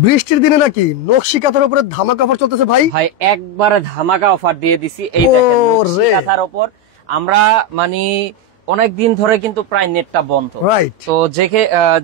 বৃষ্টির দিনে নাকি নকশি কাঁথার উপরে ধামাকা অফার চলতেছে ভাই। ভাই একবারে ধামাকা অফার দিয়ে দিছি। এই দেখেন নকশি কাঁথার উপর আমরা মানে অনেক দিন ধরে কিন্তু প্রায় নেটটা বন্ধ, তো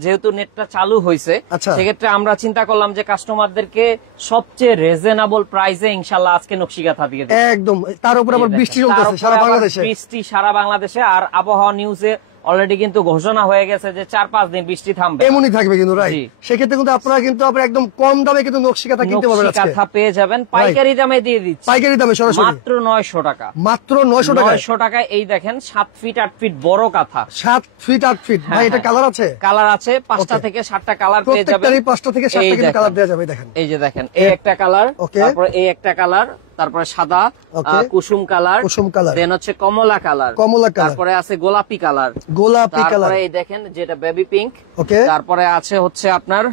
যেহেতু নেটটা চালু হয়েছে সেক্ষেত্রে আমরা চিন্তা করলাম যে কাস্টমারদেরকে সবচেয়ে রিজনেবল প্রাইসে ইনশাআল্লাহ আজকে নকশি কাঁথা দিয়ে দেব। একদম, তার উপর আবার বৃষ্টি চলতেছে সারা বাংলাদেশে, বৃষ্টি সারা বাংলাদেশে। আর আবহাওয়া নিউজে অলরেডি কিন্তু ঘোষণা হয়ে গেছে যে 4-5 দিন বৃষ্টি থামবে, এমনই থাকবে কিন্তু রাইট। সেক্ষেত্রে কিন্তু আপনারা কিন্তু একদম কম দামে কিন্তু নকশি কাঁথা কিনতে পারবেন, নকশি কাঁথা পেয়ে যাবেন পাইকারি দামে দিয়ে দিচ্ছি, পাইকারি দামে সরাসরি মাত্র 900 টাকা, মাত্র 900 টাকা। 900 টাকায় এই দেখেন 7 ফিট 8 ফিট বড় কাঁথা, 7 ফিট 8 ফিট। ভাই এটা কালার আছে? কালার আছে 5টা থেকে 7টা কালার পেয়ে যাবেন, প্রত্যেকটারই 5টা থেকে 7টা কিন্তু কালার দেওয়া যাবে। দেখেন এই যে দেখেন এই একটা কালার, তারপরে এই একটা কালার, তারপরে সাদা কুসুম কালার, দেন হচ্ছে কমলা কালার, তারপরে আছে গোলাপি কালার, তারপরে এই দেখেন যেটা বেবি পিঙ্ক, তারপরে আছে হচ্ছে আপনার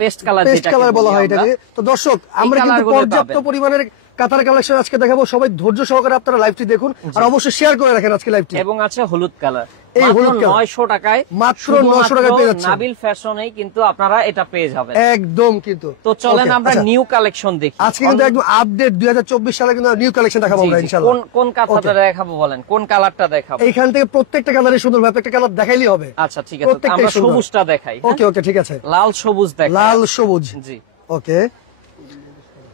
পেস্ট কালার, পেস্ট কালার বলা হয় এটাকে। তো দর্শক আমরা কিন্তু পর্যাপ্ত পরিমাণের কাতার কালেকশন আজকে দেখাবো, সবাই ধৈর্য সহকারে আপনারা লাইভটি দেখুন আর অবশ্যই শেয়ার করে রাখেন আজকে লাইভটি। এবং আছে হলুদ কালার, এই হলুদ 900 টাকায়, মাত্র 900 টাকায় পেয়ে যাচ্ছেন। নাবিল ফ্যাশনেই কিন্তু আপনারা এটা পেয়ে যাবেন একদম। কিন্তু তো চলেন আমরা নিউ কালেকশন দেখি। আজকে কিন্তু একদম আপডেট 2024 সালে কিন্তু নিউ কালেকশন দেখাবো আমরা ইনশাআল্লাহ। কোন কালারটা দেখাবো বলেন, কোন কালারটা দেখাবো? এইখান থেকে প্রত্যেকটা কালারই সুন্দর ভাই, একটা কালার দেখাইলেই হবে। আচ্ছা ঠিক আছে, আমরা সবুজটা দেখাই। ওকে ঠিক আছে, লাল সবুজ দেখাই, লাল সবুজ। জি ওকে,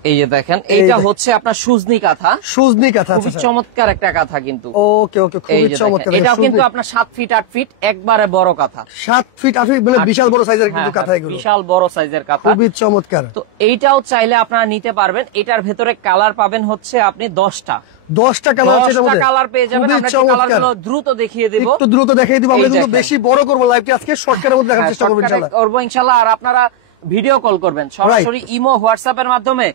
এই যে দেখেন এইটা হচ্ছে আপনার সুজনি কাঁথা, সুজনি কাঁথা, খুব চমৎকার একটা কাঁথা কিন্তু। ওকে খুবই চমৎকার। এটাও কিন্তু আপনার 7 ফিট 8 ফিট একবারে বড় কাঁথা, 7 ফিট 8 ফিট মানে বিশাল বড় সাইজের কিন্তু কাঁথা, এগুলো বিশাল বড় সাইজের কাঁথা, খুবই চমৎকার। তো এইটাও চাইলে আপনারা নিতে পারবেন। এটার ভেতরে কালার পাবেন হচ্ছে আপনি 10টা কালার পেয়ে যাবেন। আমরা কালারগুলো দ্রুত দেখিয়ে দেব, একটু দ্রুত দেখিয়ে দিব। আমরা কিন্তু বেশি বড় করব লাইভটি, আজকে শর্টকাটের মধ্যে দেখার চেষ্টা করব ইনশাআল্লাহ। আর আপনারা ভিডিও কল করবেন সরাসরি ইমো হোয়াটসঅ্যাপ এর মাধ্যমে,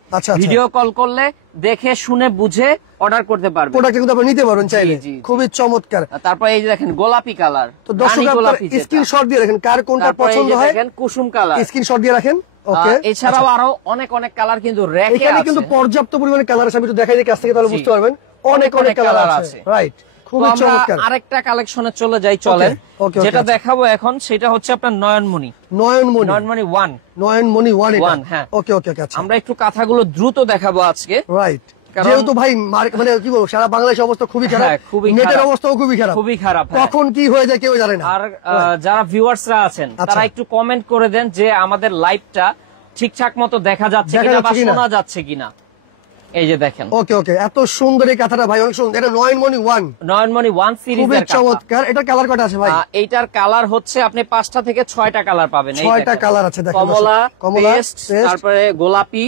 ভিডিও কল করলে দেখে শুনে বুঝে অর্ডার করতে পারবেন, প্রোডাক্ট কিন্তু আপনি নিতে পারবেন চাইলে। খুবই চমৎকার। তারপর এই যে দেখেন গোলাপি কালার, তো দর্শক আপনারা স্ক্রিনশট দিয়ে রাখেন কার কোনটা পছন্দ হয়। দেখেন কুসুম কালার, স্ক্রিনশট দিয়ে রাখেন। ওকে, এছাড়াও আরো অনেক কালার কিন্তু র‍্যাকে আছে, এখানে কিন্তু পর্যাপ্ত পরিমাণে কালার আছে। আমি একটু দেখাই দিই কাছ থেকে, তাহলে বুঝতে পারবেন অনেক কালার আছে। রাইট, খুবই চমৎকার। আরেকটা কালেকশনে চলে যাই, চলেন। যেটা দেখাবো এখন সেটা হচ্ছে আপনার নয়নমণি 1। হ্যাঁ ওকে আচ্ছা, আমরা একটু কাঁথাগুলো দ্রুত দেখাবো আজকে। রাইট, যেহেতু ভাই মানে কি বলবো, সারা বাংলাদেশের অবস্থা খুবই খারাপ, নেটের অবস্থাও খুবই খারাপ, কখন কি হয়ে যায় কেউ জানে না। আর যারা ভিউয়ার্সরা আছেন তারা একটু কমেন্ট করে দেন যে আমাদের লাইভটা ঠিকঠাক মতো দেখা যাচ্ছে কিনা বা শোনা যাচ্ছে কিনা। এই যে দেখেন ওকে এত সুন্দর এই কাঁথাটা ভাই, অনেক সুন্দর। এটা নয়নমণি 1 সিরিজের কাঁথা, চমৎকার। এটার কালার কয়টা আছে ভাই? এইটার কালার হচ্ছে আপনি 5টা থেকে 6টা কালার পাবেন। 6টা কালার আছে, দেখেন কমলা, তারপরে গোলাপি,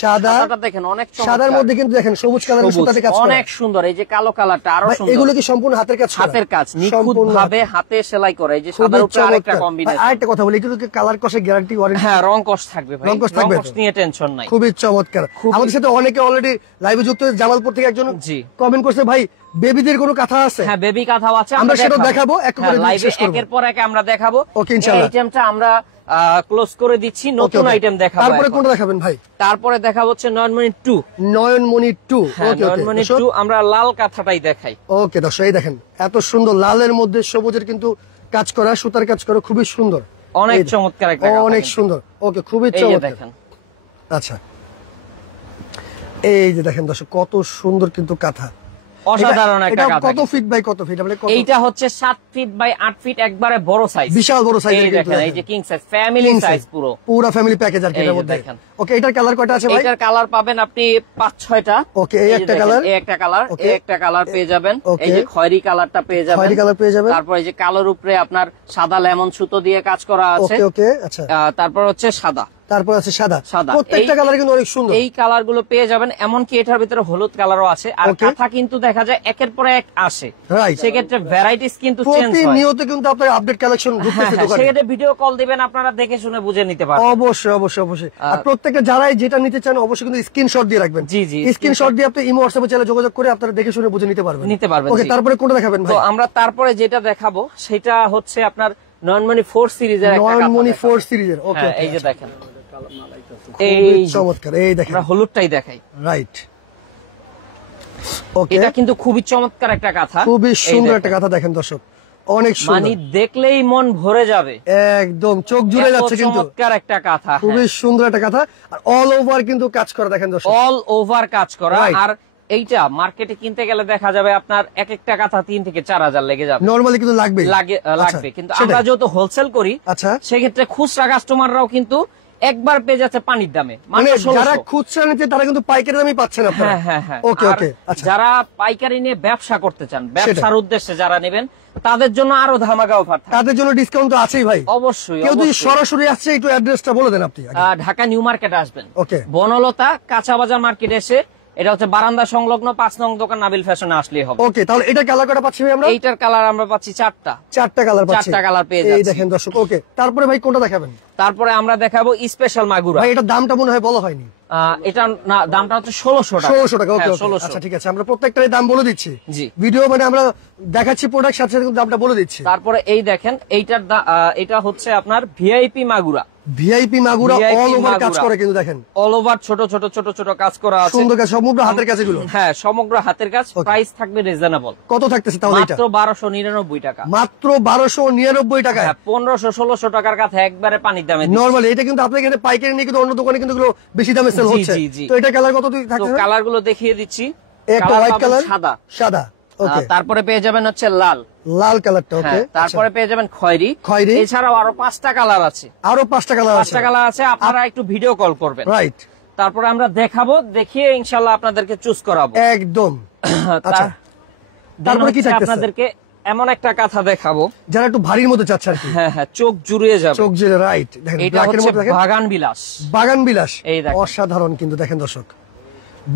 সাদা দেখেন অনেক চমৎকার। সাদার মধ্যে কিন্তু দেখেন সবুজ কালারের সুতাতে কাজ করা, অনেক সুন্দর। এই যে কালো কালারটা আরো সুন্দর। এগুলো কি সম্পূর্ণ হাতের কাজ? হাতের কাজ, নিখুঁতভাবে হাতে সেলাই করা। এই যে সাদার উপরে আরেকটা কম্বিনেশন। আরেকটা কথা বলি, এগুলো কি কালার কষে গ্যারান্টি ওয়ারেন্টি? হ্যাঁ, রং কষ থাকবে ভাই, রং কষ নিয়ে টেনশন নাই। খুবই চমৎকার। আমাদের সাথে অনেকে অলরেডি লাইভে যুক্ত হয়েছে। জামালপুর থেকে একজন কমেন্ট করছে, ভাই বেবিদের কোনো কাঁথা আছে? হ্যাঁ, বেবি কাঁথাও আছে, আমরা সেটা দেখাবো লাইভে একের পর এক আমরা দেখাবো। ওকে, ইনশাআল্লাহ। এই আইটেমটা আমরা ক্লোজ করে দিচ্ছি, নতুন আইটেম দেখাবো। তারপরে কোনটা দেখাবেন ভাই? তারপরে দেখাবো হচ্ছে নয়নমণি 2। ওকে, নয়নমণি 2 আমরা লাল কাঁথাটাই দেখাই। ওকে দর্শক, এই দেখেন এত সুন্দর লালের মধ্যে সবুজের কিন্তু কাজ করা, সুতার কাজ করা, খুবই সুন্দর, অনেক চমৎকার একটা কাঁথা, অনেক সুন্দর। ওকে, খুবই চমৎকার। দেখেন আচ্ছা, এই যে দেখেন দর্শক কত সুন্দর কিন্তু কাঁথা, অসাধারণ একটা কাঁথা। কত ফিট বাই কত ফিট? এইটা হচ্ছে 7 ফিট বাই 8 ফিট, একবারে বড় সাইজ, বিশাল বড় সাইজের কিন্তু। দেখেন এই যে কিং সাইজ, ফ্যামিলি সাইজ, পুরো ফ্যামিলি প্যাকেজ আর কি এর মধ্যে। ওকে, এটার কালার কয়টা আছে ভাই? এটার কালার পাবেন আপনি 5-6টা। ওকে, এই একটা কালার, এই একটা কালার, এই একটা কালার পেয়ে যাবেন। এই যে খয়েরি কালারটা পেয়ে যাবেন, তারপর এই যে কালোর উপরে আপনার সাদা লেমন সুতো দিয়ে কাজ করা আছে। ওকে আচ্ছা, তারপর হচ্ছে সাদা, তারপর আছে সাদা। প্রত্যেকটা কালার কিন্তু অনেক সুন্দর। এই কালার গুলো পেয়ে যাবেন, এমনকি এটার ভিতরে হলুদ কালারও আছে। আর কাঁথা কিন্তু দেখা যায় একের পর এক আসে, সেক্ষেত্রে ভ্যারাইটিস কিন্তু চেঞ্জ হয়। প্রতিনিয়ত কিন্তু আপনার আপডেট কালেকশন ঢুকতেছে দোকানে, সেক্ষেত্রে ভিডিও কল দিবেন, আপনারা দেখে শুনে বুঝে নিতে পারবেন। অবশ্যই। আর প্রত্যেকটা যারাই যেটা নিতে চান অবশ্যই কিন্তু স্ক্রিনশট দিয়ে রাখবেন। জি, স্ক্রিনশট দিয়ে আপনি ইমো হোয়াটসঅ্যাপে চাইলে যোগাযোগ করে আপনারা দেখে শুনে বুঝে নিতে পারবেন। ওকে, তারপরে কোনটা দেখাবেন ভাই? তো আমরা তারপরে যেটা দেখাবো সেটা হচ্ছে আপনার নয়নমণি 4 সিরিজের একটা কাঁথা। নয়নমণি 4 সিরিজের। ওকে, এই যে দেখেন, এই চমৎকার, এই দেখেন আমরা হলুদটাই দেখাই। রাইট, ওকে, এটা কিন্তু খুবই চমৎকার একটা কাঁথা, খুবই সুন্দর একটা কাঁথা। দেখেন দর্শক অনেক সুন্দর, মানে দেখলেই মন ভরে যাবে, একদম চোখ জুড়ে যাচ্ছে। কিন্তু চমৎকার একটা কাঁথা, খুবই সুন্দর একটা কাঁথা, আর অল ওভার কিন্তু কাজ করা, দেখেন দর্শক, অল ওভার কাজ করা। আর এইটা মার্কেটে কিনতে গেলে দেখা যাবে আপনার এক একটা কাঁথা 3 থেকে 4000 লেগে যাবে, নরমালি কিন্তু লাগবে। কিন্তু আমরা যেহেতু হোলসেল করি, আচ্ছা, সেক্ষেত্রে খুচরা কাস্টমাররাও কিন্তু একবার পেয়ে যাচ্ছে পানির দামে। মানে যারা খুচরা নিচ্ছে তারা কিন্তু পাইকারি দামই পাচ্ছেন আপনারা। হ্যাঁ। ওকে ওকে। আচ্ছা, যারা পাইকারি নিয়ে ব্যবসা করতে চান, ব্যবসার উদ্দেশ্যে যারা নেবেন, তাদের জন্য আরো ধামাকা অফার থাকে। তাদের জন্য ডিসকাউন্ট তো আছেই ভাই, অবশ্যই। কেউ যদি সরাসরি আসছে একটু অ্যাড্রেসটা বলে দেন আপনি। ঢাকা নিউ মার্কেট আসবেন, ওকে, বনলতা কাঁচা বাজার মার্কেটে এসে, এটা হচ্ছে বারান্দা সংলগ্ন 5 নং দোকান, নাবিল ফ্যাশনে আসলেই হবে। ওকে, তাহলে এটা কালার কটা পাচ্ছি ভাই আমরা? এইটার কালার আমরা পাচ্ছি 4টা কালার পাচ্ছি, 4টা কালার পেয়ে যাচ্ছি। এই দেখেন দর্শক। ওকে, তারপরে ভাই কোনটা দেখাবেন? তারপরে আমরা দেখাবো স্পেশাল মাগুরা। ভাই এটা দামটা মনে হয় বলা হয়নি। এটা না, দামটা হচ্ছে 1600 টাকা। 1600 টাকা। ওকে, 1600। আচ্ছা ঠিক আছে, আমরা প্রত্যেকটারই দাম বলে দিচ্ছি। জি, ভিডিও মানে আমরা দেখাচ্ছি প্রোডাক্ট, সাথে সাথে দামটা বলে দিচ্ছি। তারপরে এই দেখেন, এটা হচ্ছে আপনার VIP Magura. VIP Magura all over কাজ করে, কিন্তু দেখেন অল ওভার ছোট ছোট কাজ করা আছে, সুন্দর কাজ, সমগ্র হাতের কাজ এগুলো। হ্যাঁ, সমগ্র হাতের কাজ। প্রাইস থাকবে রিজনেবল। কত থাকতেছে তাহলে এটা? মাত্র 1299 টাকা। মাত্র 1299 টাকা। 1500-1600 টাকার কাছে একবারে পানির দামে। নরমালি এটা কিন্তু আপনার এখানে পাইকারি নিয়ে কিন্তু অন্য দোকানে কিন্তু এগুলো বেশি দামে সেল হচ্ছে। তো এটা কালার কত থাকবে? তো কালার গুলো দেখিয়ে দিচ্ছি। একটা হোয়াইট কালার, সাদা। ওকে, তারপরে পেয়ে যাবেন হচ্ছে লাল কালারটা। ওকে, তারপরে পেয়ে যাবেন খয়েরি। এছাড়াও আরো 5টা কালার আছে, আরো 5টা কালার আছে। আপনারা একটু ভিডিও কল করবেন, রাইট? তারপরে আমরা দেখাবো, দেখিয়ে ইনশাআল্লাহ আপনাদেরকে চুজ করাবো একদম। আচ্ছা, তারপরে কি থাকতেছে? আপনাদেরকে এমন একটা কাঁথা দেখাবো যারা একটু ভারীর মধ্যে চাচ্ছে আর কি। হ্যাঁ, চোখ জুড়িয়ে যাবে, চোখ জুড়ে, রাইট? দেখেন এটা হচ্ছে বাগান বিলাস। বাগান বিলাস, এই দেখেন, অসাধারণ কিন্তু। দেখেন দর্শক,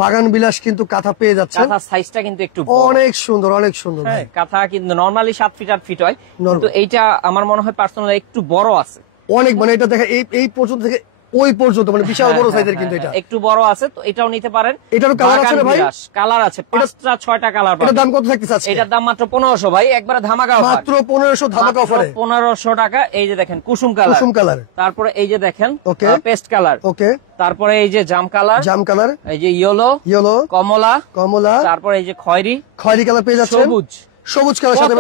বাগান বিলাস কিন্তু কাঁথা পেয়ে যাচ্ছে। কাঁথার সাইজটা কিন্তু একটু অনেক সুন্দর, অনেক সুন্দর। হ্যাঁ, কাঁথা কিন্তু নরমালি 7 ফিট 8 ফিট হয়, কিন্তু এইটা আমার মনে হয় পার্সোনালি একটু বড় আছে অনেক। মানে এটা দেখেন এই পর্যন্ত থেকে ওই পর্যন্ত, মানে বিশাল বড় সাইজের কিন্তু এটা একটু বড় আছে, তো এটাও নিতে পারেন। এটারও কালার আছে ভাই? কালার আছে 5টা 6টা কালার পাবেন। এটার দাম কত থাকতেছে আজকে? এটার দাম মাত্র 1500 ভাই, একবারে ধামাকা অফার। মাত্র 1500 ধামাকা অফারে 1500 টাকা। এই যে দেখেন কুসুম কালার, তারপরে এই যে দেখেন পেস্ট কালার, ওকে, তারপরে এই যে জাম কালার, এই যে ইয়েলো, কমলা, তারপরে এই যে খয়েরি কালার পেয়ে যাচ্ছে, সবুজ কালার সাথে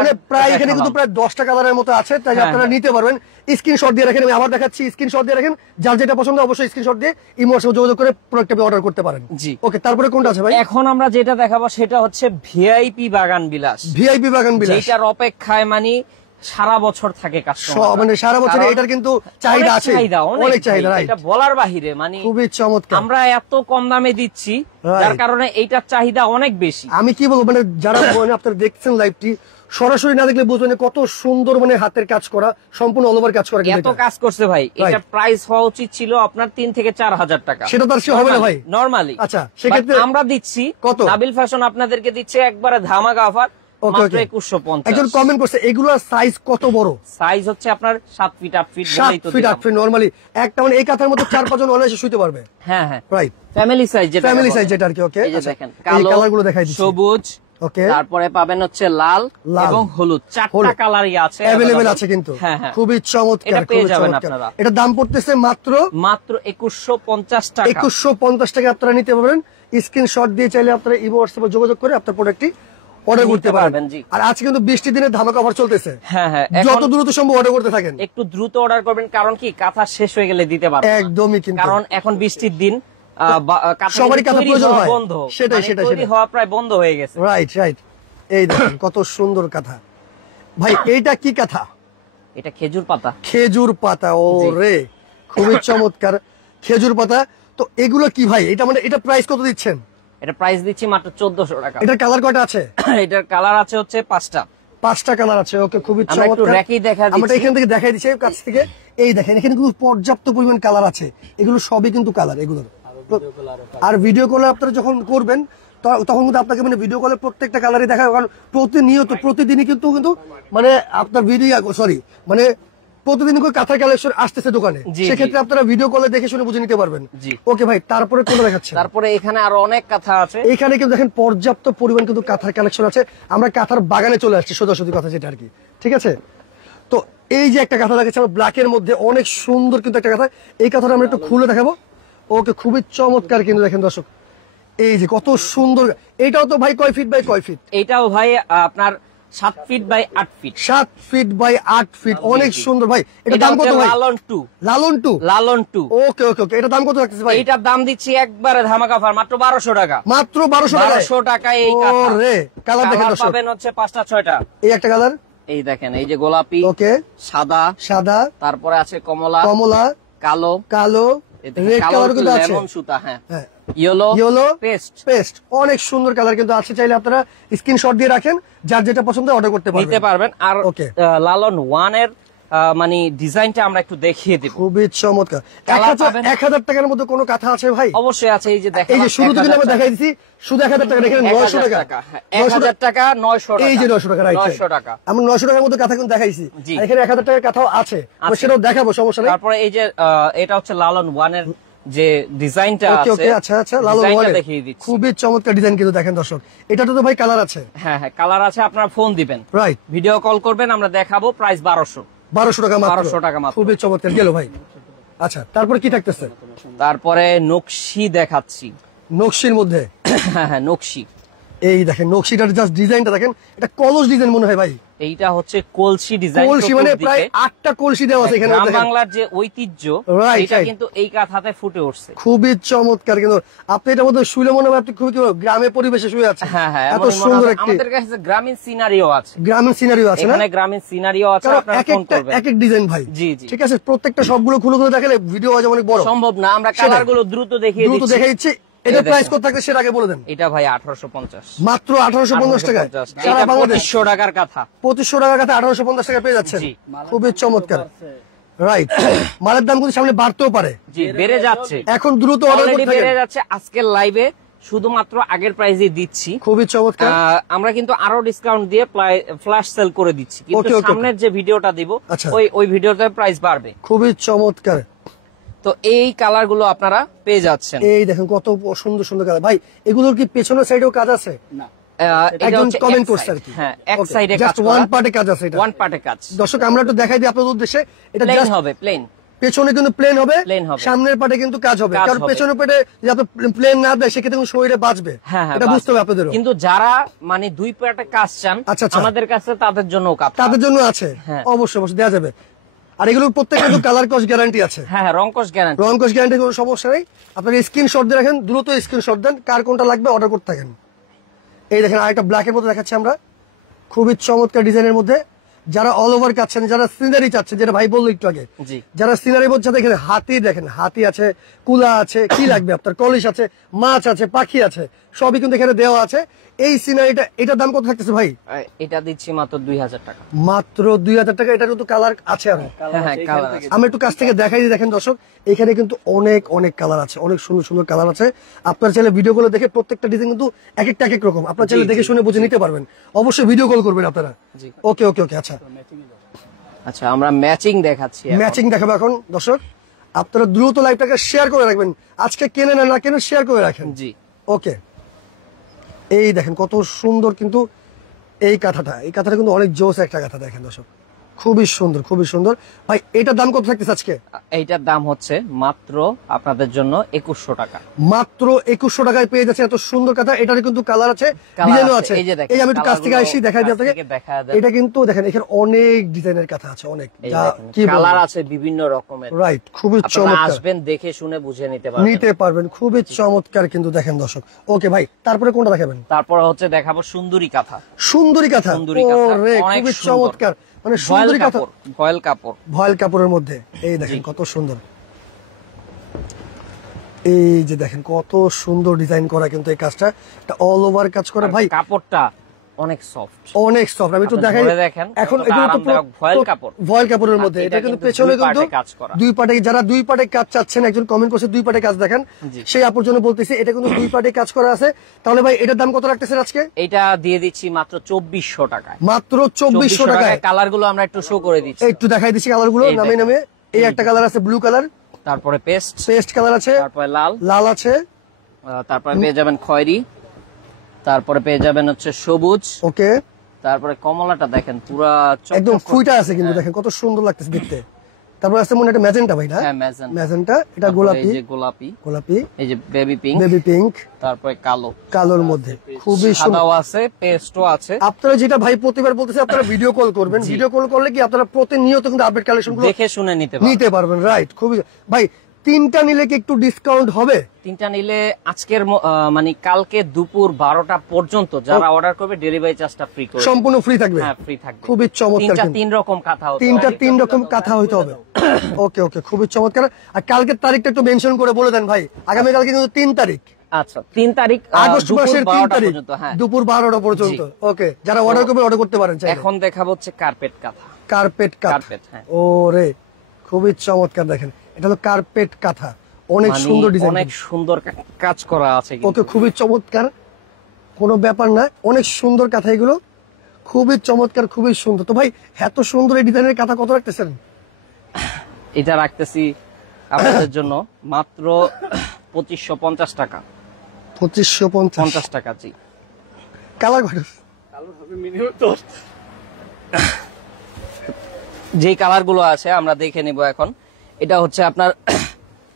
মানে প্রায় এখানে কিন্তু প্রায় 10টা কালারের মতো আছে, তাই আপনারা নিতে পারবেন। স্ক্রিনশট দিয়ে রাখেন, আমি আবার দেখাচ্ছি, স্ক্রিনশট দিয়ে রাখেন, যার যেটা পছন্দ অবশ্যই স্ক্রিনশট দিয়ে ইমো হোয়াটসঅ্যাপে যোগাযোগ করে প্রোডাক্টটা অর্ডার করতে পারেন। জি, ওকে, তারপরে কোনটা আছে ভাই? এখন আমরা যেটা দেখাবো সেটা হচ্ছে ভিআইপি বাগান বিলাস। যেটার অপেক্ষায় মানে সারা বছর থাকে কাস্টমার, মানে সারা বছর এটার কিন্তু চাহিদা আছে, অনেক চাহিদা, এটা বলার বাহিরে। মানে খুবই চমৎকার, আমরা এত কম দামে দিচ্ছি যার কারণে এইটার চাহিদা অনেক বেশি। আমি কি বলবো, মানে যারা মানে আপনারা দেখছেন লাইভটি, সরাসরি না দেখলে বুঝবেন কত সুন্দর মানে হাতের কাজ করা, সম্পূর্ণ অল ওভার কাজ করা। এত কাজ করছে ভাই, এটা প্রাইস হওয়া উচিত ছিল আপনার 3 থেকে 4000 টাকা। সেটা তার সে হবে না ভাই নরমালি। আচ্ছা, সেক্ষেত্রে আমরা দিচ্ছি কত? নাবিল ফ্যাশন আপনাদেরকে দিচ্ছে একবারে ধামাকা অফার, মাত্র 2150। একজন কমেন্ট করছে এগুলোর সাইজ কত বড়? সাইজ হচ্ছে আপনার 7 feet 8 feet. 7 feet 8 feet normally একটা, মানে এই কাঁথার মধ্যে 4-5 জন অনায়াসে শুতে পারবে। হ্যাঁ, রাইট, ফ্যামিলি সাইজ যেটা আর কি। ওকে, এই যে দেখেন কালারগুলো দেখাই দিচ্ছি। সবুজ, ওকে, তারপরে পাবেন হচ্ছে লাল এবং হলুদ, 4টা কালারই আছে, अवेलेबल আছে কিন্তু। খুবই চমৎকার, এটা পেয়ে যাবেন আপনারা। এটা দাম পড়তেছে মাত্র 2150 টাকা। 2150 টাকা আপনারা নিতে পারবেন। স্ক্রিনশট দিয়ে চাইলে আপনারা ইমো হোয়াটসঅ্যাপে যোগাযোগ করে আপনার প্রোডাক্টটি অর্ডার করতে পারবেন। আর আজকে কিন্তু 20টি দিনের ধামাকা অফার চলতেছে। হ্যাঁ, যত দ্রুত সম্ভব অর্ডার করতে থাকেন। একটু দ্রুত অর্ডার করবেন, কারণ কি কাঁথা শেষ হয়ে গেলে দিতে পারবেন। একদমই, কিন্তু কারণ এখন বৃষ্টির দিন, সবারই কাঁথা প্রয়োজন হয়, সেটাই তৈরি হওয়া প্রায় বন্ধ হয়ে গেছে। রাইট। এই দেখেন কত সুন্দর কাঁথা ভাই। এইটা কি কাঁথা? এটা খেজুর পাতা। ও রে, খুবই চমৎকার খেজুর পাতা। তো এগুলো কি ভাই? এটা মানে এটা প্রাইস কত দিচ্ছেন? এটা প্রাইস দিচ্ছি মাত্র 1400 টাকা। এটার কালার কয়টা আছে? এটার কালার আছে হচ্ছে 5টা কালার আছে। ওকে, খুবই চমৎকার। আমরা এখান থেকে দেখাই দিচ্ছি কাছ থেকে। এই দেখেন এখানে কিন্তু পর্যাপ্ত পরিমাণ কালার আছে, এগুলো সবই কিন্তু কালার এগুলোর। আর ভিডিও কলে আপনারা যখন করবেন তখন কিন্তু আপনাকে মানে ভিডিও কলে প্রত্যেকটা কালারই দেখাবে, কারণ প্রতিদিনই কিন্তু মানে আপনার মানে প্রতিদিন করে কাঁথা কালেকশন আসতেছে দোকানে, সেক্ষেত্রে আপনারা ভিডিও কলে দেখে শুনে বুঝে নিতে পারবেন। ওকে ভাই, তারপরে কোন দেখাচ্ছে? তারপরে এখানে আরো অনেক কাঁথা আছে। এখানে কিন্তু দেখেন পর্যাপ্ত পরিমাণ কিন্তু কাঁথার কালেকশন আছে। আমরা কাঁথার বাগানে চলে আসছি, সোজাসুজি কথা যেটা আর কি। ঠিক আছে, তো এই যে একটা কাঁথা দেখাচ্ছে আমরা ব্ল্যাকের মধ্যে, অনেক সুন্দর কিন্তু একটা কাঁথা। এই কাঁথাটা আমরা একটু খুলে দেখাবো। ওকে, খুবই চমৎকার কিন্তু দেখেন দর্শক, এই যে কত সুন্দর। এটাও তো ভাই কয় ফিট বাই কয় ফিট? এটাও ভাই আপনার 7 feet by 8 feet. 7 feet by 8 feet, অনেক সুন্দর ভাই। এটা দাম কত ভাই? লালন 2। লালন 2। লালন 2। ওকে ওকে ওকে, এটা দাম কত রাখতেছে ভাই? এটার দাম দিচ্ছি একবারে ধামাকা অফার, মাত্র 1200 টাকা। মাত্র 1200 টাকা। 1200 টাকা এই কাঁথা। ওরে, কালার দেখেন দর্শক, পাবেন হচ্ছে 5টা 6টা। এই একটা কালার, এই দেখেন, এই যে গোলাপি, ওকে, সাদা, সাদা, তারপরে আছে কমলা, কমলা, কালো, কালো, রেড কালার কিন্তু আছে, লেমন সুতা, হ্যাঁ, হ্যাঁ, ইয়েলো, ইয়েলো, পেস্ট, পেস্ট, অনেক সুন্দর কালার কিন্তু আছে। চাইলে আপনারা স্ক্রিনশট দিয়ে রাখেন, যার যেটা পছন্দ অর্ডার করতে নিতে পারবেন। আর ওকে, লালন 1 এর মানে ডিজাইনটা আমরা একটু দেখিয়ে দিব, খুবই চমৎকার। 1000 টাকার মধ্যে কোনো কাঁথা আছে ভাই? অবশ্যই আছে। এই যে দেখেন, এই যে শুরু থেকে আমরা দেখাই দিছি, শুধু 1000 টাকা, দেখেন 900 টাকা, 1000 টাকা, 900 টাকা, এই যে 900 টাকা, রাইট, 900 টাকা। আমরা 900 টাকার মধ্যে কাঁথা কিন্তু দেখাইছি, আর এখানে 1000 টাকার কাঁথাও আছে, আমরা সেটাও দেখাবো, সমস্যা নেই। তারপরে এই যে এটা হচ্ছে লালন 1 এর যে ডিজাইনটা আছে, ওকে, আচ্ছা আচ্ছা, লালন 1 এর দেখিয়ে দিচ্ছি, খুবই চমৎকার ডিজাইন কিন্তু দেখেন দর্শক। এটাতে তো ভাই কালার আছে? হ্যাঁ হ্যাঁ, কালার আছে। আপনারা ফোন দিবেন, রাইট, ভিডিও কল করবেন, আমরা দেখাবো। প্রাইস 1200 টাকা মাত্র। 1200 টাকা মাত্র। খুবই চমৎকার গেল ভাই। আচ্ছা, তারপরে কি থাকতেছে? তারপরে নকশি দেখাচ্ছি। নকশির মধ্যে? হ্যাঁ হ্যাঁ, নকশি। এই দেখেন নকশিটার জাস্ট ডিজাইনটা দেখেন, এটা কলস ডিজাইন মনে হয় ভাই। এইটা হচ্ছে কলসি ডিজাইন, কলসি মানে প্রায় 8টা কলসি দেওয়া আছে এখানে। গ্রাম বাংলার যে ঐতিহ্য, এটা কিন্তু এই কাঁথাতে ফুটে উঠছে। খুবই চমৎকার কিন্তু। আপনি এটার মধ্যে শুলে মনে হয় আপনি খুবই গ্রামের পরিবেশে শুয়ে আছেন। হ্যাঁ হ্যাঁ, এত সুন্দর একটি, আমাদের কাছে গ্রামীণ সিনারিও আছে। গ্রামীণ সিনারিও আছে না? এখানে গ্রামীণ সিনারিও আছে, আপনারা ফোন করবেন। এক এক ডিজাইন ভাই। জি জি, ঠিক আছে, প্রত্যেকটা সবগুলো খুলে খুলে দেখালে ভিডিও আজ অনেক বড়, সম্ভব না। আমরা কালার গুলো দ্রুত দেখিয়ে দিচ্ছি। এটা প্রাইস কত থাকবে সেটা আগে বলে দেন। এটা ভাই 1850, মাত্র 1850 টাকা। সারা বাংলাদেশ 2500 টাকার কাঁথা, 2500 টাকার কাঁথা 1850 টাকা পেয়ে যাচ্ছেন। খুবই চমৎকার, রাইট। মালের দাম কিন্তু সামনে বাড়তেও পারে। জি, বেড়ে যাচ্ছে, এখন দ্রুত অর্ডার করতে থাকেন। বেড়ে যাচ্ছে। আজকের লাইভে শুধুমাত্র আগের প্রাইসে দিচ্ছি। খুবই চমৎকার। আমরা কিন্তু আরো ডিসকাউন্ট দিয়ে ফ্ল্যাশ সেল করে দিচ্ছি, কিন্তু সামনের যে ভিডিওটা দিব ওই ভিডিওতে প্রাইস বাড়বে। খুবই চমৎকার। তো এই কালার গুলো আপনারা পেয়ে যাচ্ছেন। এই দেখেন কত সুন্দর সুন্দর কালার ভাই। এগুলোর কি পেছনের সাইডেও কাজ আছে? না, একদম কমেন্ট করছে আর কি। হ্যাঁ, এক সাইডে কাজ, জাস্ট ওয়ান পার্টে কাজ আছে। এটা ওয়ান পার্টে কাজ। দর্শক আমরা একটু দেখাই দিই আপনাদের উদ্দেশ্যে। এটা প্লেন জাস্ট হবে, প্লেন। পেছনে কিন্তু প্লেন হবে, হবে, সামনের পাটে কিন্তু কাজ হবে। কারণ পেছনের পাটে যদি আপনি প্লেন না দেয় সেক্ষেত্রে কিন্তু শরীরে বাঁচবে, এটা বুঝতে হবে আপনাদেরও। কিন্তু যারা মানে দুই পাটে কাজ চান, আমাদের কাছে তাদের জন্য কাজ, তাদের জন্য আছে, অবশ্যই অবশ্যই দেওয়া যাবে। আর এগুলোর প্রত্যেকটা কিন্তু কালার কস গ্যারান্টি আছে। হ্যাঁ হ্যাঁ, রং কস গ্যারান্টি, রং কস গ্যারান্টি, কোনো সমস্যা নেই। আপনারা স্ক্রিনশট দিয়ে রাখেন, দ্রুত স্ক্রিনশট দেন, কার কোনটা লাগবে অর্ডার করতে থাকেন। এই দেখেন আরেকটা ব্ল্যাকের মধ্যে দেখাচ্ছি আমরা, খুবই চমৎকার ডিজাইনের মধ্যে। যারা অল ওভার চাচ্ছেন, যারা সিনারি চাচ্ছেন, যেটা ভাই বললো একটু আগে, যারা সিনারি বলছে, দেখেন হাতি, দেখেন হাতি আছে, কুলা আছে, কি লাগবে আপনার, কলিশ আছে, মাছ আছে, পাখি আছে, সবই কিন্তু এখানে দেওয়া আছে। এই সিনারিটা, এটার দাম কত থাকতেছে ভাই? এটা দিচ্ছি মাত্র 2000 টাকা। মাত্র 2000 টাকা। এটা কিন্তু কালার আছে আরো। হ্যাঁ, কালার আছে। আমি একটু কাছ থেকে দেখাই দিই। দেখেন দর্শক, এখানে কিন্তু অনেক অনেক কালার আছে, অনেক সুন্দর সুন্দর কালার আছে। আপনার চাইলে ভিডিও গুলো দেখে, প্রত্যেকটা ডিজাইন কিন্তু এক একটা এক এক রকম, আপনার চাইলে দেখে শুনে বুঝে নিতে পারবেন। অবশ্যই ভিডিও কল করবেন আপনারা। ওকে ওকে ওকে। আচ্ছা আচ্ছা, আমরা ম্যাচিং দেখাচ্ছি, ম্যাচিং দেখাবো এখন। দর্শক আপনারা দ্রুত লাইভটাকে শেয়ার করে রাখবেন, আজকে কেনে না কেনে শেয়ার করে রাখেন। জি, ওকে। এই দেখেন কত সুন্দর কিন্তু এই কাঁথাটা, এই কাঁথাটা কিন্তু অনেক জোস একটা কাঁথা। দেখেন দর্শক, খুবই সুন্দর, খুবই সুন্দর ভাই। এটার দাম কত থাকতেছে আজকে? এইটার দাম হচ্ছে মাত্র আপনাদের জন্য 2100 টাকা। মাত্র 2100 টাকায় পেয়ে যাচ্ছে এত সুন্দর কাঁথা। এটার কিন্তু কালার আছে, ডিজাইনও আছে। এই আমি একটু কাছ থেকে আসি, দেখাই দিই আপনাকে। এটা কিন্তু দেখেন এখানে অনেক ডিজাইনের কাঁথা আছে, অনেক কালার আছে বিভিন্ন রকমের, রাইট। খুবই চমৎকার, আসবেন দেখে শুনে বুঝে নিতে পারবেন। খুবই চমৎকার কিন্তু দেখেন দর্শক। ওকে ভাই, তারপরে কোনটা দেখাবেন? তারপর হচ্ছে দেখাবো সুন্দরী কাঁথা। সুন্দরী কাঁথা, ওরে খুবই চমৎকার, মানে সুন্দরী কাঁথা, ভয়েল কাপড়, ভয়েল কাপড়ের মধ্যে। এই দেখেন কত সুন্দর, এই যে দেখেন কত সুন্দর ডিজাইন করা কিন্তু এই কাজটা, এটা অল ওভার কাজ করা ভাই। কাপড়টা অনেক সফট, অনেক সফট। আমি একটু দেখাই। এখন এগুলো তো ভয়েল কাপড়, ভয়েল কাপড়ের মধ্যে। এটা কিন্তু পেছনে কিন্তু দুই পাটে, যারা দুই পাটে কাজ চাচ্ছেন, একজন কমেন্ট করছে দুই পাটে কাজ দেখান, সেই আপুর জন্য বলতেছি এটা কিন্তু দুই পাটে কাজ করা আছে। তাহলে ভাই এটার দাম কত রাখতেছেন আজকে? এটা দিয়ে দিচ্ছি মাত্র 2400 টাকায়। মাত্র 2400 টাকায়। কালার গুলো আমরা একটু শো করে দিচ্ছি, একটু দেখাই দিচ্ছি কালার গুলো নামে নামে। এই একটা কালার আছে ব্লু কালার, তারপরে পেস্ট কালার আছে, তারপরে লাল আছে, তারপরে পেয়ে যাবেন খয়েরি, তারপরে পেয়ে যাবেন হচ্ছে সবুজ, ওকে, তারপরে কমলাটা দেখেন পুরা একদম ফুইটা আছে কিন্তু, দেখেন কত সুন্দর লাগতেছে দেখতে। তারপর আছে মনে একটা ম্যাজেন্টা ভাই না? হ্যাঁ ম্যাজেন্টা, এটা গোলাপি, এই যে গোলাপি, গোলাপি, এই যে বেবি পিঙ্ক, তারপরে কালো, কালোর মধ্যে খুবই সুন্দর সাদাও আছে, পেস্টও আছে। আপনারা যেটা ভাই প্রতিবার বলতেছে আপনারা ভিডিও কল করবেন, ভিডিও কল করলে কি আপনারা প্রতিনিয়ত কিন্তু আপডেট কালেকশনগুলো দেখে শুনে নিতে পারবেন। রাইট, খুবই ভাই। তিনটা নিলে কি একটু ডিসকাউন্ট হবে? তিনটা নিলে আজকের মানে কালকে দুপুর 12টা পর্যন্ত যারা অর্ডার করবে ডেলিভারি চার্জটা ফ্রি করবে, সম্পূর্ণ ফ্রি থাকবে। হ্যাঁ ফ্রি থাকবে। খুবই চমৎকার। তিন রকম কাঁথা হতে হবে, তিন রকম কাঁথা হইতে হবে। ওকে ওকে, খুবই চমৎকার। আর কালকের তারিখটা একটু মেনশন করে বলে দেন ভাই। আগামী কালকে কিন্তু 3 তারিখ। আচ্ছা 3 তারিখ আগস্ট মাসের 3 তারিখ দুপুর 12টা পর্যন্ত। ওকে, যারা অর্ডার করবে অর্ডার করতে পারেন। এখন দেখাবো হচ্ছে কার্পেট কাঁথা। কার্পেট কাঁথা, ওরে খুবই চমৎকার। দেখেন এটা হলো কার্পেট কাঁথা, অনেক সুন্দর ডিজাইন, অনেক সুন্দর কাজ করা আছে। ওকে, খুবই চমৎকার, কোনো ব্যাপার না, অনেক সুন্দর কাঁথা এগুলো, খুবই চমৎকার, খুবই সুন্দর। তো ভাই এত সুন্দর এই ডিজাইনের কাঁথা কত রাখতেছেন? এটা রাখতেছি আপনাদের জন্য মাত্র 2550 টাকা। 2550 টাকা। জি। কালার কত? কালার হবে মিনিমাম 10। যে কালার গুলো আছে আমরা দেখে নিব এখন। এটা হচ্ছে আপনার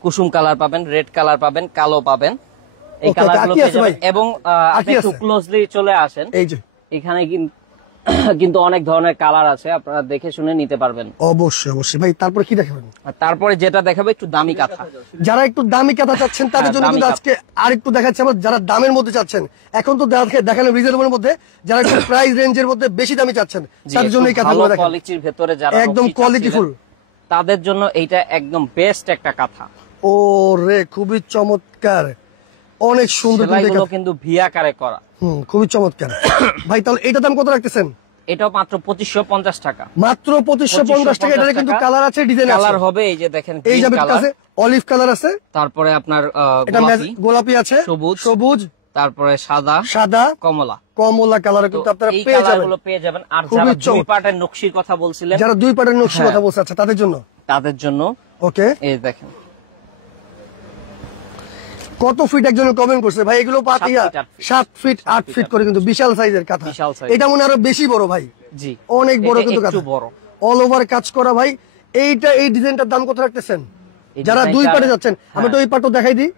কুসুম কালার পাবেন, রেড কালার পাবেন, কালো পাবেন, এই কালারগুলো পেয়ে যাবেন। এবং আপনি একটু ক্লোজলি চলে আসেন, এই যে এখানে কিন্তু অনেক ধরনের কালার আছে, আপনারা দেখে শুনে নিতে পারবেন। অবশ্যই অবশ্যই ভাই। তারপরে কি দেখাবেন? তারপরে যেটা দেখাবো একটু দামি কাঁথা। যারা একটু দামি কাঁথা চাচ্ছেন তাদের জন্য কিন্তু আজকে আরেকটু দেখাচ্ছি আমরা। যারা দামের মধ্যে চাচ্ছেন, এখন তো দেখালেন রিজনেবলের মধ্যে, যারা একটু প্রাইস রেঞ্জের মধ্যে বেশি দামি চাচ্ছেন তাদের জন্য এই কাঁথাগুলো দেখেন, কোয়ালিটির ভিতরে যারা একদম কোয়ালিটিফুল, তাদের জন্য এইটা একদম বেস্ট একটা কাঁথা। ও রে, খুবই চমৎকার, অনেক সুন্দর, কিন্তু ভি আকারে করা, খুবই চমৎকার। ভাই তাহলে এটার দাম কত রাখতেছেন? এটাও মাত্র 2550 টাকা। মাত্র 2550 টাকা। এটার কিন্তু কালার আছে, ডিজাইন আছে, কালার হবে। এই যে দেখেন, এই যাবে কাছে অলিভ কালার আছে, তারপরে আপনার গোলাপি আছে, সবুজ, তারপরে সাদা, কমলা কালার কিন্তু আপনারা পেয়ে যাবেন। আর যারা দুই পাটের নকশির কথা বলছিলেন, যারা দুই পাটের নকশির কথা বলছে, আচ্ছা তাদের জন্য ওকে। এই দেখেন কত ফিট, একজন কমেন্ট করছে ভাই এগুলো 7 ফিট 8 ফিট করে, কিন্তু বিশাল সাইজের কাঁথা। এটা মনে আরো বেশি বড় ভাই। জি, অনেক বড় কিন্তু কাঁথা, অল ওভার কাজ করা ভাই। এইটা এই ডিজাইনটার দাম কত রাখতেছেন? যারা দুই পাটে যাচ্ছেন, আমি তো ওই পাটও দেখাই দিই,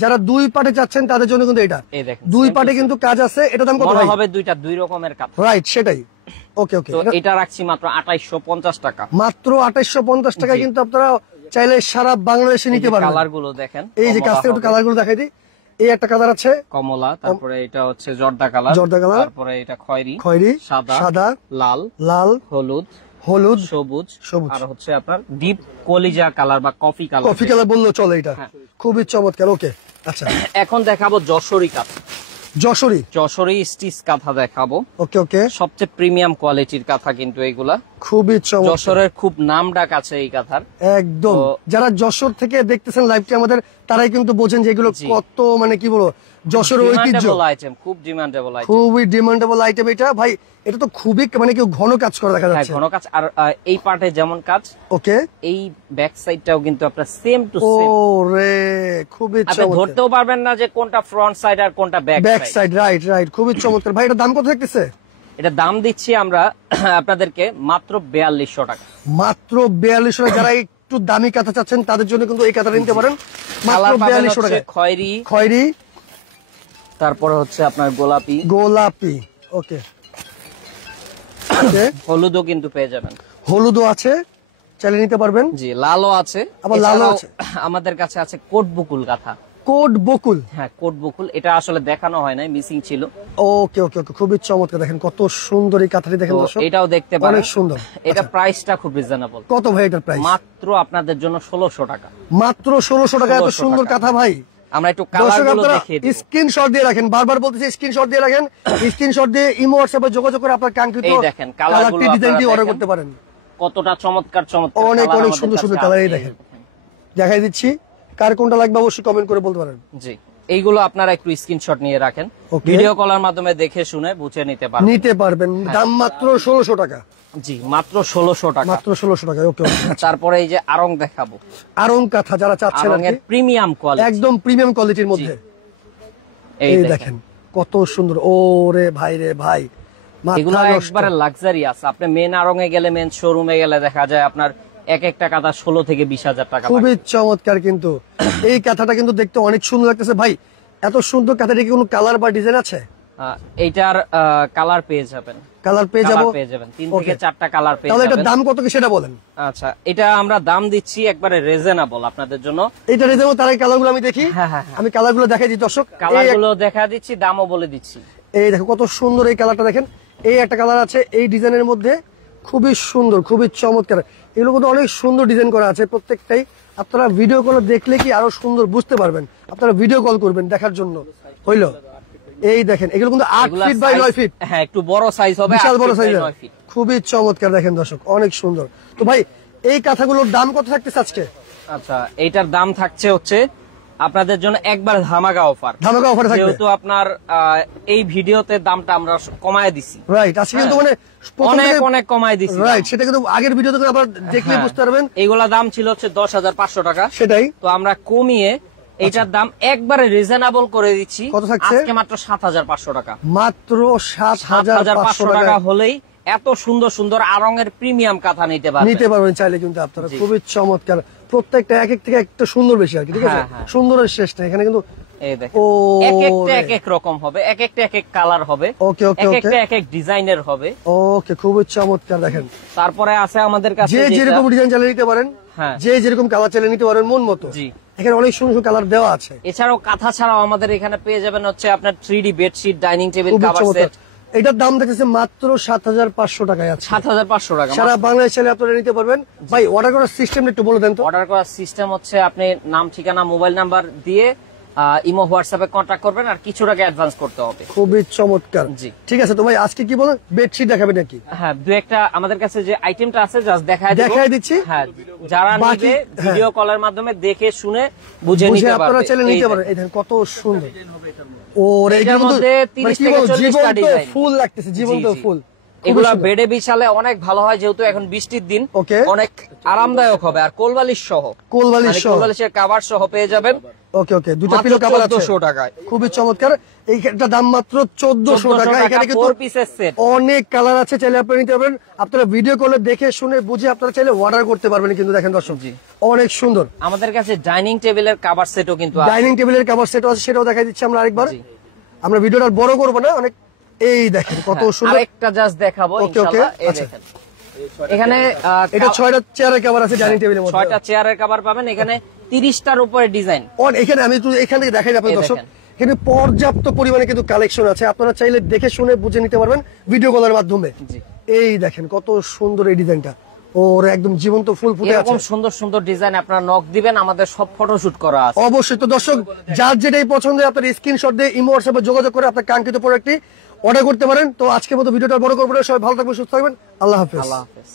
যারা দুই পাটে যাচ্ছেন তাদের জন্য কিন্তু এটা দুই পাটে কিন্তু কাজ আছে। এটা দাম কত হবে? দুইটা দুই রকমের কাঁথা। রাইট, সেটাই। ওকে ওকে, তো এটা রাখছি মাত্র 2850 টাকা। মাত্র 2850 টাকা কিন্তু আপনারা চাইলে সারা বাংলাদেশে নিতে পারবেন। কালারগুলো দেখেন, এই যে কাছ থেকে একটু কালারগুলো দেখাই দিই। এই একটা কালার আছে কমলা, তারপরে এটা হচ্ছে জর্দা কালার, তারপরে এটা খয়েরি, সাদা, লাল, হলুদ, সবুজ, আর হচ্ছে আপনার ডিপ কলিজা কালার বা কফি কালার বললেও চলে। এটা খুবই চমৎকার। ওকে, আচ্ছা এখন দেখাবো যশোরী কাঁথা। যশোরী স্টিচ কাঁথা দেখাবো। ওকে ওকে, সবচেয়ে প্রিমিয়াম কোয়ালিটির কাঁথা কিন্তু এইগুলা, খুবই চমৎকার। যশোরের খুব নাম ডাক আছে এই কাঁথার। একদম, যারা যশোর থেকে দেখতেছেন লাইভটি আমাদের, তারাই কিন্তু বোঝেন যে এগুলো কত, মানে কি বলবো, যশোরের ঐতিহ্য, খুব ডিমান্ডেবল আইটেম, খুবই ডিমান্ডেবল আইটেম এটা ভাই। এটা তো খুবই মানে কেউ ঘন কাজ করে দেখা যাচ্ছে, ঘন কাজ। আর এই পার্টে যেমন কাজ, ওকে, এই ব্যাক সাইডটাও কিন্তু আপনার সেম টু সেম। ওরে, খুবই চমৎকার, আপনি ধরতেও পারবেন না যে কোনটা ফ্রন্ট সাইড আর কোনটা ব্যাক সাইড। রাইট রাইট, খুবই চমৎকার ভাই। এটা দাম কত থাকতেছে? এটা দাম দিচ্ছি আমরা আপনাদেরকে মাত্র 4200 টাকা। মাত্র 4200 টাকা। যারা একটু দামি কাঁথা চাচ্ছেন তাদের জন্য কিন্তু এই কাঁথাটা নিতে পারেন মাত্র 4200 টাকা। খয়েরি, তারপরে হচ্ছে আপনার গোলাপি, ওকে, হলুদও কিন্তু পেয়ে যাবেন, হলুদও আছে, চাইলে নিতে পারবেন। জি, লালও আছে, আবার লালও আছে। আমাদের কাছে আছে কোট বকুল কাঁথা। কোট বকুল, হ্যাঁ কোট বকুল, এটা আসলে দেখানো হয় নাই, মিসিং ছিল। ওকে ওকে ওকে, খুবই চমৎকার। দেখেন কত সুন্দর এই কাঁথাটি, দেখেন দর্শক, এটাও দেখতে পারেন, অনেক সুন্দর। এটা প্রাইসটা খুব রিজনেবল। কত ভাই এটার প্রাইস? মাত্র আপনাদের জন্য 1600 টাকা। মাত্র 1600 টাকা, এত সুন্দর কাঁথা ভাই। আমরা একটু কালারগুলো দেখিয়ে দিই, স্ক্রিনশট দিয়ে রাখেন, বারবার বলতেছি স্ক্রিনশট দিয়ে রাখেন। স্ক্রিনশট দিয়ে ইমো হোয়াটসঅ্যাপে যোগাযোগ করে আপনার কাঙ্ক্ষিত কালারটি ডিজাইনটি অর্ডার করতে পারেন। কতটা চমৎকার, অনেক অনেক সুন্দর সুন্দর কালার। এই দেখেন, দেখাই দিচ্ছি, কার কোনটা লাগবে অবশ্যই কমেন্ট করে বলতে পারেন। জি, এইগুলো আপনারা একটু স্ক্রিনশট নিয়ে রাখেন, ভিডিও কলের মাধ্যমে দেখে শুনে বুঝে নিতে পারবেন। দাম মাত্র 1600 টাকা। জি, মাত্র 1600 টাকা, মাত্র 1600 টাকা। ওকে ওকে, তারপরে এই যে আরং দেখাবো, আরং কাঁথা যারা চাচ্ছেন, আরঙের প্রিমিয়াম কোয়ালিটি, একদম প্রিমিয়াম কোয়ালিটির মধ্যে। এই দেখেন কত সুন্দর। ওরে ভাই রে ভাই, এগুলো একবারে লাক্সারিয়াস। আপনি মেন আরঙে গেলে, মেন শোরুমে গেলে দেখা যায় আপনার এক একটা কাঁথা 16 থেকে 20,000 টাকা। খুবই চমৎকার, কিন্তু এই কাঁথাটা কিন্তু দেখতে অনেক সুন্দর লাগতেছে ভাই। এত সুন্দর কাঁথাটা কি কোনো কালার বা ডিজাইন আছে? এইটার কালার পেয়ে যাবেন, কালার পেয়ে যাবেন 3 থেকে 4টা কালার পেয়ে তাহলে যাবেন। এটার দাম কত কি সেটা বলেন। আচ্ছা, এটা আমরা দাম দিচ্ছি একবারে রিজনেবল আপনাদের জন্য। এটা রিজনেবল, তার কালারগুলো আমি দেখি। আমি কালারগুলো দেখাই দিই দর্শক, কালারগুলো দেখা দিচ্ছি, দামও বলে দিচ্ছি। এই দেখো কত সুন্দর এই কালারটা, দেখেন এই একটা কালার আছে এই ডিজাইনের মধ্যে, খুবই সুন্দর, খুবই চমৎকার। এগুলো কিন্তু অনেক সুন্দর ডিজাইন করা আছে প্রত্যেকটাই। আপনারা ভিডিও কল দেখলে কি আরো সুন্দর বুঝতে পারবেন, আপনারা ভিডিও কল করবেন দেখার জন্য। হইলো, এই দেখেন এগুলো কিন্তু 8 ফিট বাই 9 ফিট। হ্যাঁ, একটু বড় সাইজ হবে, বিশাল বড় সাইজ, 9 ফিট। খুবই চমৎকার দেখেন দর্শক, অনেক সুন্দর। তো ভাই এই কাঁথাগুলোর দাম কত থাকতেছে আজকে? আচ্ছা, এইটার দাম থাকছে হচ্ছে আপনাদের জন্য একবার ধামাকা অফার। ধামাকা অফার থাকবে, যেহেতু আপনার এই ভিডিওতে দামটা আমরা কমায় দিছি। রাইট, আজকে কিন্তু মানে অনেক অনেক কমায় দিছি। রাইট, সেটা কিন্তু আগের ভিডিওতে আবার দেখলে বুঝতে পারবেন। এইগুলা দাম ছিল হচ্ছে 10,500 টাকা, সেটাই তো আমরা কমিয়ে এইটার দাম একবারে রিজনেবল করে দিচ্ছি। কত থাকছে আজকে মাত্র 7,500 টাকা। মাত্র 7,500 টাকা হলেই এত সুন্দর সুন্দর আড়ং-এর প্রিমিয়াম কাঁথা নিতে পারবেন চাইলে কিন্তু আপনারা। খুবই চমৎকার, প্রত্যেকটা এক এক থেকে একটা সুন্দর বেশি আর কি, ঠিক আছে? সুন্দরের শেষ নেই এখানে কিন্তু। এই দেখেন, এক একটা এক এক রকম হবে, এক একটা এক এক কালার হবে, ওকে ওকে এক একটা এক এক ডিজাইনের হবে। ওকে, খুবই চমৎকার দেখেন। তারপরে আছে আমাদের কাছে যে যেরকম ডিজাইন চালিয়ে নিতে পারেন, যে যেরকম কালার চালিয়ে নিতে পারেন মন মতো। জি, এখানে অনেক সুন্দর সুন্দর কালার দেওয়া আছে। এছাড়াও কাঁথা ছাড়াও আমাদের এখানে পেয়ে যাবেন হচ্ছে আপনার 3D bedsheet, dining table, cover set. এটার দাম দেখতেছে মাত্র 7,500 টাকায় আছে। 7,500 টাকা সারা বাংলাদেশ চাইলে আপনারা নিতে পারবেন। ভাই অর্ডার করার সিস্টেম একটু বলে দেন তো। অর্ডার করার সিস্টেম হচ্ছে আপনি নাম, ঠিকানা, মোবাইল নাম্বার দিয়ে ইমো, হোয়াটসঅ্যাপে কন্ট্যাক্ট করবেন, আর কিছু টাকা অ্যাডভান্স করতে হবে। খুবই চমৎকার। জি, ঠিক আছে। তো ভাই আজকে কি বলেন, বেডশিট দেখাবেন নাকি? হ্যাঁ, দুই একটা আমাদের কাছে যে আইটেমটা আছে জাস্ট দেখাই দিচ্ছি। হ্যাঁ, যারা নিবে ভিডিও কলের মাধ্যমে দেখে শুনে বুঝে নিতে পারবে, আপনারা চাইলে নিতে পারেন। এই দেখেন কত সুন্দর। ওরে এর মধ্যে 30 থেকে 40টা ডিজাইন, ফুল লাগতেছে, জীবন্ত ফুল। এগুলা বেডে বিছালে অনেক ভালো হয়, যেহেতু এখন বৃষ্টির দিন, অনেক আরামদায়ক হবে। আর কোলবালিশ সহ, কোলবালিশের কভার সহ পেয়ে যাবেন। ওকে ওকে, দুটো পিলো কভার আছে 1400 টাকায়। খুবই চমৎকার। এইটা দাম মাত্র 1400 টাকা। এখানে কিন্তু 4 পিসের সেট, অনেক কালার আছে, চাইলে আপনারা নিতে পারবেন। আপনারা ভিডিও কলে দেখে শুনে বুঝে আপনারা চাইলে অর্ডার করতে পারবেন কিন্তু। দেখেন দর্শক, অনেক সুন্দর। আমাদের কাছে ডাইনিং টেবিলের কভার সেটও কিন্তু আছে। ডাইনিং টেবিলের কভার সেটও আছে, সেটাও দেখাই দিচ্ছি আমরা আরেকবার। আমরা ভিডিওটা বড় করব না অনেক। এই দেখেন কত সুন্দর, আরেকটা জাস্ট দেখাবো ইনশাআল্লাহ। এই দেখেন, এখানে এটা 6টা চেয়ারের কভার আছে ডাইনিং টেবিলের মধ্যে। 6টা চেয়ারের কভার পাবেন এখানে, 30টার উপরে ডিজাইন। এখানে আমি এখান থেকে দেখাই আপনাদের দর্শক, এখানে পর্যাপ্ত পরিমাণে কিন্তু কালেকশন আছে, আপনারা চাইলে দেখে শুনে বুঝে নিতে পারবেন ভিডিও কলের মাধ্যমে। এই দেখেন কত সুন্দর এই ডিজাইনটা, ওর একদম জীবন্ত ফুল ফুটে আছে। এরকম সুন্দর সুন্দর ডিজাইন আপনারা নক দিবেন, আমাদের সব ফটোশুট করা আছে অবশ্যই। তো দর্শক, যার যেটাই পছন্দ আপনার স্ক্রিনশট দিয়ে ইমো হোয়াটসঅ্যাপে যোগাযোগ করে আপনার কাঙ্ক্ষিত প্রোডাক্টটি অর্ডার করতে পারেন। তো আজকের মতো ভিডিওটা বড় করবো না, সবাই ভালো থাকবেন, সুস্থ থাকবেন। আল্লাহ হাফেজ।